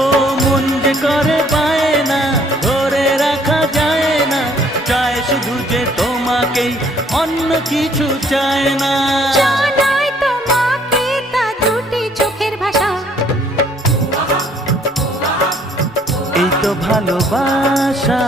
ও মন যে করে পায় না, ধরে রাখা যায় না, চায় শুধু যে তোমাকেই, অন্য কিছু চায় না। জানাই তোমাকে তা দুটি চোখের ভাষা, এই তো ভালোবাসা।